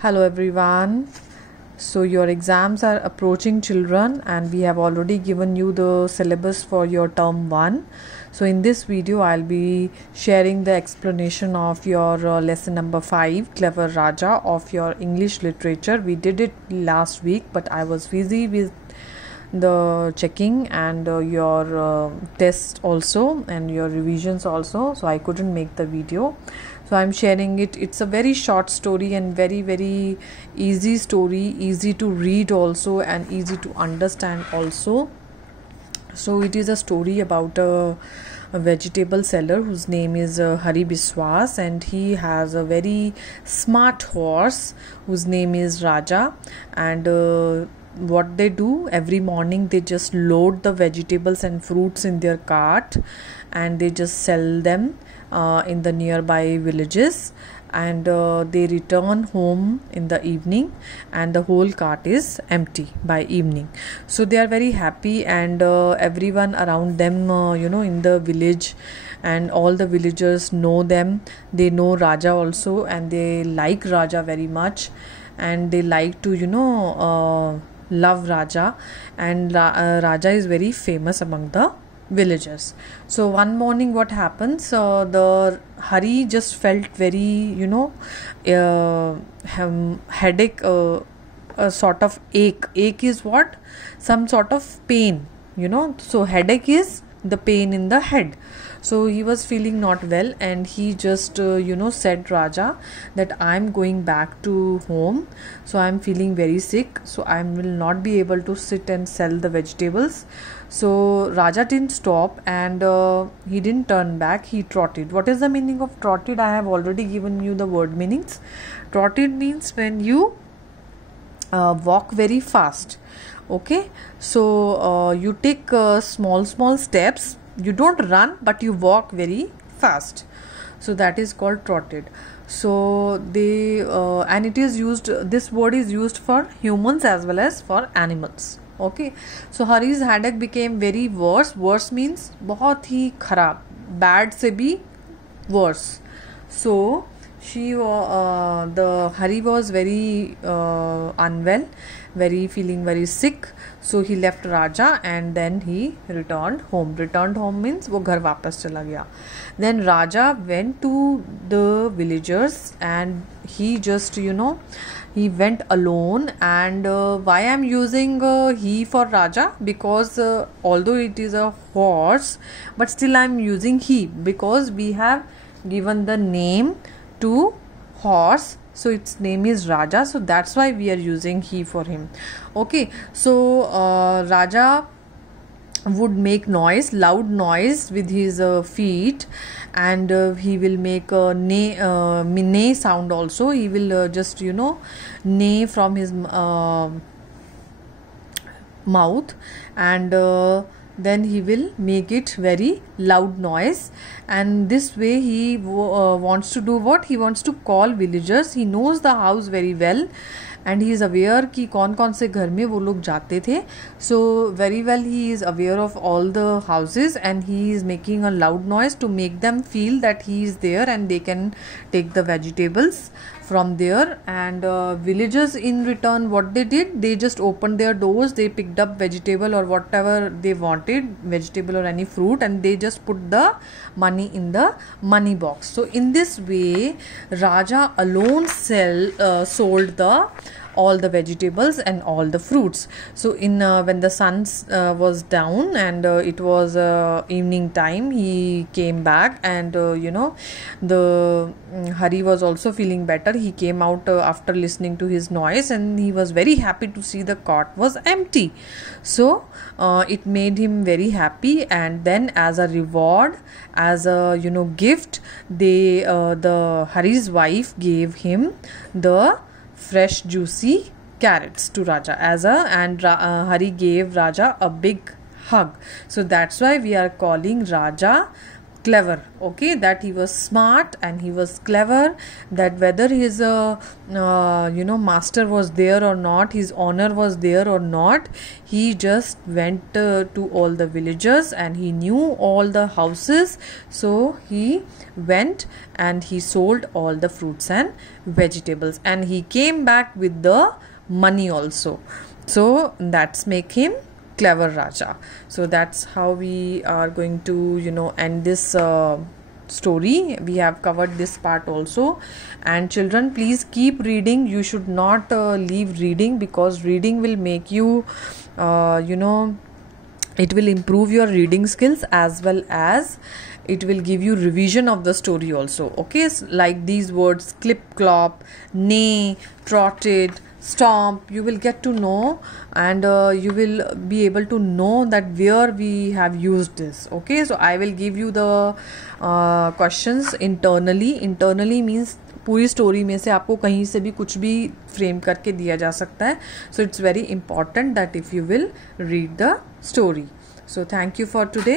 Hello everyone. So your exams are approaching, children, and we have already given you the syllabus for your term 1. So in this video I'll be sharing the explanation of your lesson number 5, Clever Raja, of your English literature. We did it last week, but I was busy with the checking and your tests also and your revisions also, so I couldn't make the video. So I'm sharing it. It's a very short story and very easy story, easy to read also and easy to understand also. So it is a story about a vegetable seller whose name is Hari Biswas, and he has a very smart horse whose name is Raja. And what they do every morning, they just load the vegetables and fruits in their cart and they just sell them in the nearby villages, and they return home in the evening and the whole cart is empty by evening. So they are very happy, and everyone around them in the village and all the villagers know them. They know Raja also, and they like Raja very much, and they like to love Raja, and Raja is very famous among the villagers. So one morning what happens, the Hari just felt very headache, a sort of ache is what, some sort of pain, so headache is the pain in the head. So he was feeling not well, and he just said Raja that I'm going back to home, so I'm feeling very sick, so I will not be able to sit and sell the vegetables. So Raja didn't stop, and he didn't turn back, he trotted. What is the meaning of trotted? I have already given you the word meanings. Trotted means when you walk very fast. Okay, so you take small steps. You don't run, but you walk very fast. So that is called trotted. So they and it is used, this word is used for humans as well as for animals. Okay, so Hari's headache became very worse. Worse means बहुत ही खराब, bad से भी worse. So the Hari was very unwell, feeling very sick. So he left Raja and then he returned home. Returned home means वो घर वापस चला गया. Then Raja went to the villagers and he just he went alone. And why I'm using he for Raja, because although it is a horse, but still I'm using he because we have given the name to horse, so its name is Raja, so that's why we are using he for him. Okay, so Raja would make noise, loud noise with his feet, and he will make a neigh sound also. He will just neigh from his mouth, and then he will make it very loud noise. And this way he wants to do what? He wants to call villagers. He knows the house very well and he is aware कि कौन कौन से घर में वो लोग जाते थे. So very well he is aware of all the houses, and he is making a loud noise to make them feel that he is there and they can take the vegetables from there. And villagers in return, what they did, they just opened their doors, they picked up vegetable or whatever they wanted, vegetable or any fruit, and they just put the money in the money box. So in this way Raja alone sold all the vegetables and all the fruits. So in when the sun was down and it was evening time, he came back, and the Hari was also feeling better. He came out after listening to his noise, and he was very happy to see the cart was empty. So it made him very happy, and then as a reward, as a gift, the Hari's wife gave him the fresh juicy carrots to Raja and Hari gave Raja a big hug. So that's why we are calling Raja clever, okay, that he was smart and he was clever, that whether his master was there or not, his honor was there or not, he just went to all the villagers and he knew all the houses, so he went and he sold all the fruits and vegetables, and he came back with the money also. So that's make him clever Raja. So that's how we are going to end this story. We have covered this part also, and children, please keep reading. You should not leave reading, because reading will make you it will improve your reading skills, as well as it will give you revision of the story also, okay. Like these words clip clop, neigh, trotted, stomp, you will get to know, and you will be able to know that where we have used this, okay. So I will give you the questions internally means पूरी story में से आपको कहीं से भी कुछ भी frame करके दिया जा सकता है. So it's very important that if you will read the story. So thank you for today.